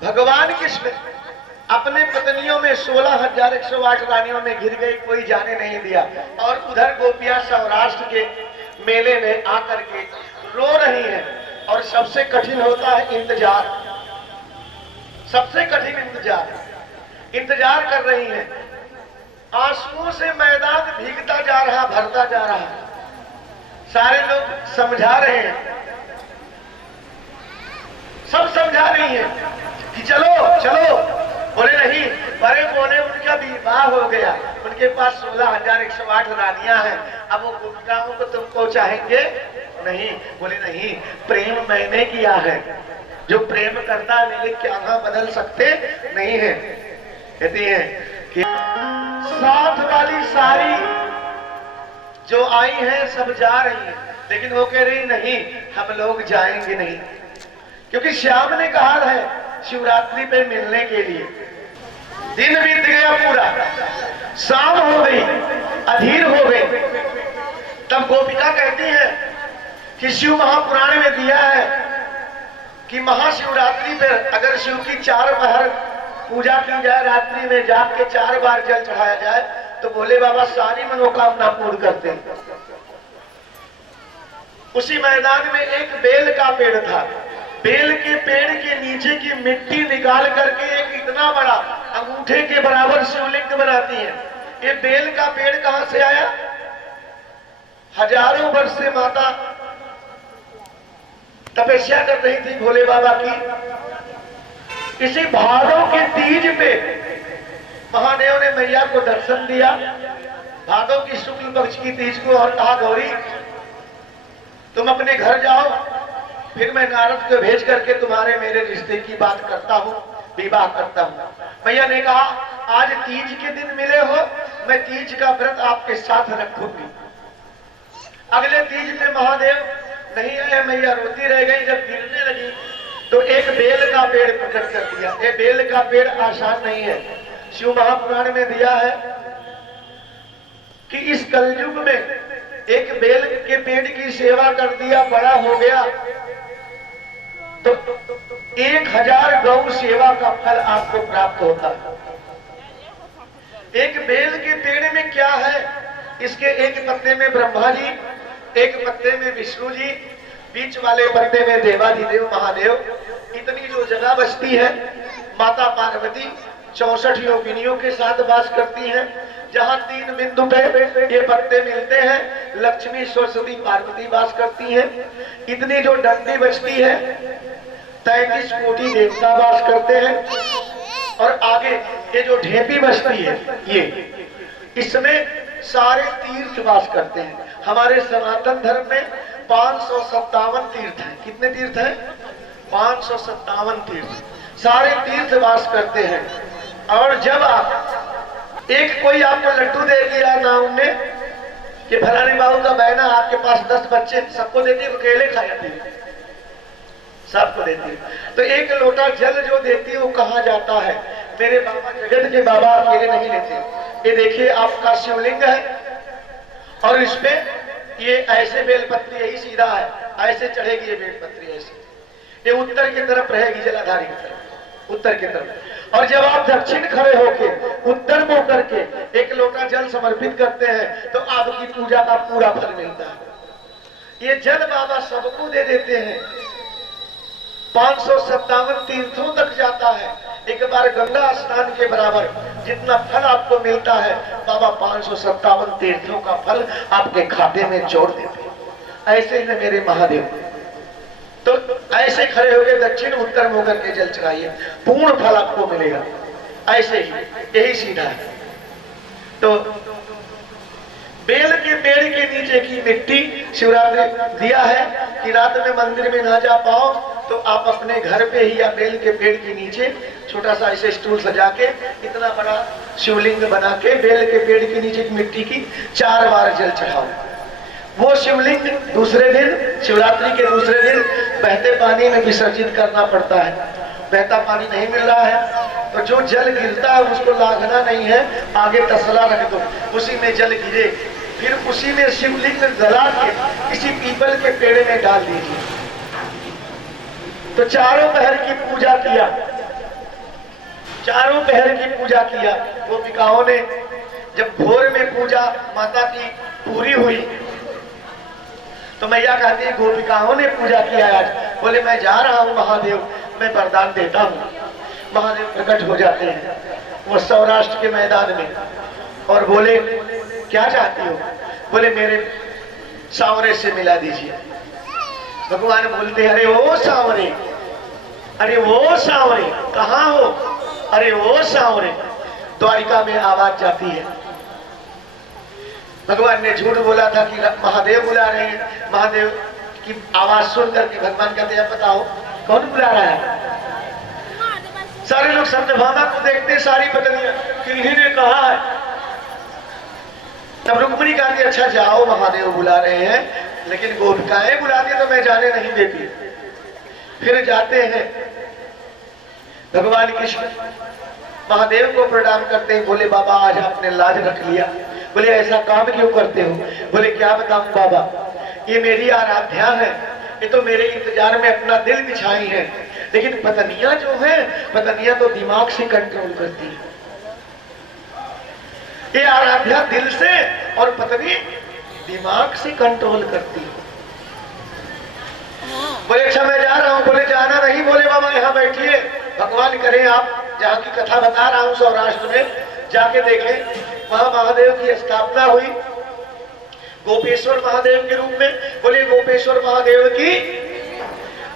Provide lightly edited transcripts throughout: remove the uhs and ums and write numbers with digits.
भगवान कृष्ण अपने पत्नियों में 16,108 रानियों में घिर गई, कोई जाने नहीं दिया। और उधर गोपियां सौराष्ट्र के मेले में आकर के रो रही हैं। और सबसे कठिन होता है इंतजार, सबसे कठिन इंतजार कर रही हैं। आंसुओं से मैदान भीगता जा रहा, भरता जा रहा। सारे लोग समझा रहे हैं, सब समझा रही हैं कि चलो चलो। बोले नहीं, बड़े बोले उनका विवाह हो गया, उनके पास 16,108 रानियां हैं, अब वो गोपिकाओं को तुमको चाहेंगे नहीं। बोले नहीं, प्रेम मैंने किया है, जो प्रेम करता है मेरे क्या ना बदल सकते नहीं है। कहती है कि साथ वाली सारी जो आई हैं सब जा रही हैं, लेकिन वो कह रही नहीं, हम लोग जाएंगे नहीं, क्योंकि श्याम ने कहा है शिवरात्रि पे मिलने के लिए। दिन बीत गया पूरा, शाम हो गई, अधीर हो गई। तब गोपिका कहती है कि शिव महापुराण में दिया है कि महाशिवरात्रि पे अगर शिव की 4 पहर पूजा की जाए, रात्रि में जाग के 4 बार जल चढ़ाया जाए, तो भोले बाबा सारी मनोकामना पूर्ण करते हैं। उसी मैदान में एक बेल का पेड़ था। बेल के पेड़ के नीचे की मिट्टी निकाल करके एक इतना बड़ा अंगूठे के बराबर शिवलिंग बनाती है। ये बेल का पेड़ कहां से आया? हजारों वर्ष से माता तपस्या कर रही थी भोले बाबा की। इसी भादों के तीज पे महादेव ने मैया को दर्शन दिया, भादों की शुक्ल पक्ष की तीज को, और कहा गौरी तुम अपने घर जाओ, फिर मैं नारद को भेज करके तुम्हारे मेरे रिश्ते की बात करता हूँ, विवाह करता हूँ। मैया ने कहा आज तीज के दिन मिले हो, मैं तीज का व्रत आपके साथ रखूंगी। अगले तीज में महादेव नहीं आए, मैया रोती रह गई। जब गिरने लगी तो एक बेल का पेड़ प्रकट कर दिया। ये बेल का पेड़ आसान नहीं है। शिव महापुराण में दिया है कि इस कलयुग में एक बेल के पेड़ की सेवा कर दिया, बड़ा हो गया तो 1000 गौ सेवा का फल आपको प्राप्त होता है। एक बेल के पेड़ में क्या है? इसके एक पत्ते में ब्रह्मा जी, एक पत्ते में विष्णु जी, बीच वाले पत्ते में देवाधिदेव महादेव। इतनी जो जगह बचती है, माता पार्वती 64 योगिनियों के साथ वास करती हैं। जहां 3 बिंदु पे ये पत्ते मिलते हैं, लक्ष्मी सरस्वती पार्वती वास करती हैं। इतनी जो डंडी बचती है, 33 कोटि देवता वास करते हैं। और आगे ये जो ढेपी बचती है, ये इसमें सारे तीर्थ वास करते हैं। हमारे सनातन धर्म में 557 तीर्थ हैं। कितने तीर्थ हैं? 557 तीर्थ, सारे तीर्थ वास करते हैं। और जब आप एक कोई आपको लड्डू दे दिया नाम में कि फलाने बाबू का बहना आपके पास 10 बच्चे, सबको देती है, अकेले खा जाती है, सबको देती है। तो एक लोटा जल जो देती है वो कहाँ जाता है? मेरे बाबा जगत के बाबा अकेले नहीं लेते। ये देखिए आपका शिवलिंग है, और इसपे ये ऐसे बेलपत्री, यही सीधा है, ऐसे चढ़ेगी ये बेलपत्री, ऐसे ये उत्तर की तरफ रहेगी, जलाधारी की तरफ, उत्तर की तरफ। और जब आप दक्षिण खड़े होके उत्तर मुंह करके एक लोटा जल समर्पित करते हैं तो आपकी पूजा का पूरा फल मिलता है। ये जल बाबा सबको दे देते हैं, 557 तीर्थों तक जाता है। एक बार गंगा स्नान के बराबर जितना फल आपको मिलता है, बाबा 557 तीर्थों का फल आपके खाते में जोड़ देते हैं। ऐसे ही न मेरे महादेव, तो ऐसे खड़े होकर दक्षिण उत्तर मुंह करके जल चढ़ाइए, पूर्ण फल आपको मिलेगा। ऐसे ही, यही सीधा है। तो बेल के पेड़ के नीचे की मिट्टी शिवरात्रि दिया है कि रात में मंदिर में ना जा पाओ तो आप अपने घर पे ही या बेल के पेड़ के नीचे छोटा सा ऐसे स्टूल सजा के इतना बड़ा शिवलिंग बना के बेल के पेड़ के नीचे की मिट्टी की 4 बार जल चढ़ाओ। वो शिवलिंग दूसरे दिन, शिवरात्रि के दूसरे दिन बहते पानी में विसर्जित करना पड़ता है। बहता पानी नहीं मिल रहा है तो जो जल गिरता है उसको लाघना नहीं है, आगे तसला रख दो, उसी में जल गिरे, फिर उसी में शिवलिंग जला के किसी पीपल के पेड़ में डाल दीजिए। तो चारों पहर की पूजा किया, चारों पहर की पूजा किया। गोपिकाओं ने जब भोर में पूजा माता की पूरी हुई तो मैया कहती है गोपिकाओं ने पूजा किया आज। बोले मैं जा रहा हूँ महादेव, मैं वरदान देता हूँ। महादेव प्रकट हो जाते हैं वो सौराष्ट्र के मैदान में और बोले क्या चाहती हो? बोले मेरे सांवरे से मिला दीजिए। भगवान बोलते अरे वो सांवरे, अरे वो सांवरे कहाँ हो? अरे वो सांवरे। द्वारिका में आवाज जाती है। भगवान ने झूठ बोला था कि महादेव बुला रहे हैं। महादेव की आवाज सुनकर के भगवान कहते हैं बताओ कौन बुला रहा है? सारे लोग सत्यभामा को देखते, सारी पत्नियां किन्हीं ने कहा है। तब रुक्मिणी कहती अच्छा जाओ महादेव बुला रहे हैं, लेकिन गोपिकाएं बुलाती तो मैं जाने नहीं देती। फिर जाते हैं भगवान कृष्ण महादेव को प्रणाम करते हैं। बोले बाबा आज आपने लाज रख लिया। बोले ऐसा काम क्यों करते हो? बोले क्या बताऊं बाबा, ये मेरी आराध्या है, ये तो मेरे इंतजार में अपना दिल बिछाई है, लेकिन पत्नियां जो है पत्नियां तो दिमाग से कंट्रोल करती है। ये आराध्या दिल से और पत्नी दिमाग से कंट्रोल करती है। बोले अच्छा मैं जा रहा हूँ। बोले जाना नहीं। बोले बाबा यहाँ बैठिए, भगवान करे आप जहाँ की कथा बता रहा हूँ सौराष्ट्र में जाके देखें। वहां महादेव की स्थापना हुई गोपेश्वर महादेव के रूप में। बोले गोपेश्वर महादेव की।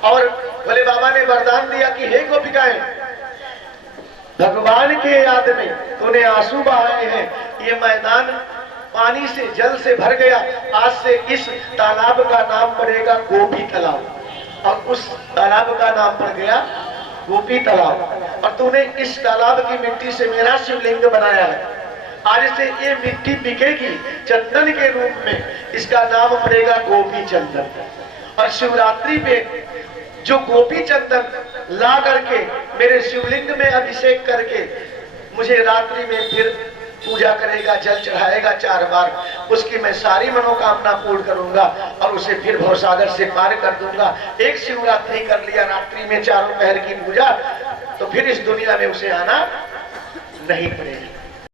और बोले बाबा ने वरदान दिया कि हे गोपिकाएं भगवान के याद में तूने आंसू बहाए हैं, ये मैदान पानी से जल से भर गया। आज से इस तालाब का नाम पड़ेगा गोपी तालाब, और उस तालाब का नाम पड़ गया गोपी तालाब। और तूने इस तालाब की मिट्टी से मेरा शिवलिंग बनाया है। आज से ये मिट्टी बिकेगी चंदन के रूप में, इसका नाम पड़ेगा गोपी चंदन। और शिवरात्रि पे जो गोपी चंदन ला करके मेरे शिवलिंग में अभिषेक करके मुझे रात्रि में फिर पूजा करेगा, जल चढ़ाएगा 4 बार, उसकी मैं सारी मनोकामना पूर्ण करूंगा और उसे फिर भवसागर से पार कर दूंगा। एक शिवरात्रि कर लिया रात्रि में चारों पहर की पूजा, तो फिर इस दुनिया में उसे आना नहीं पड़ेगा।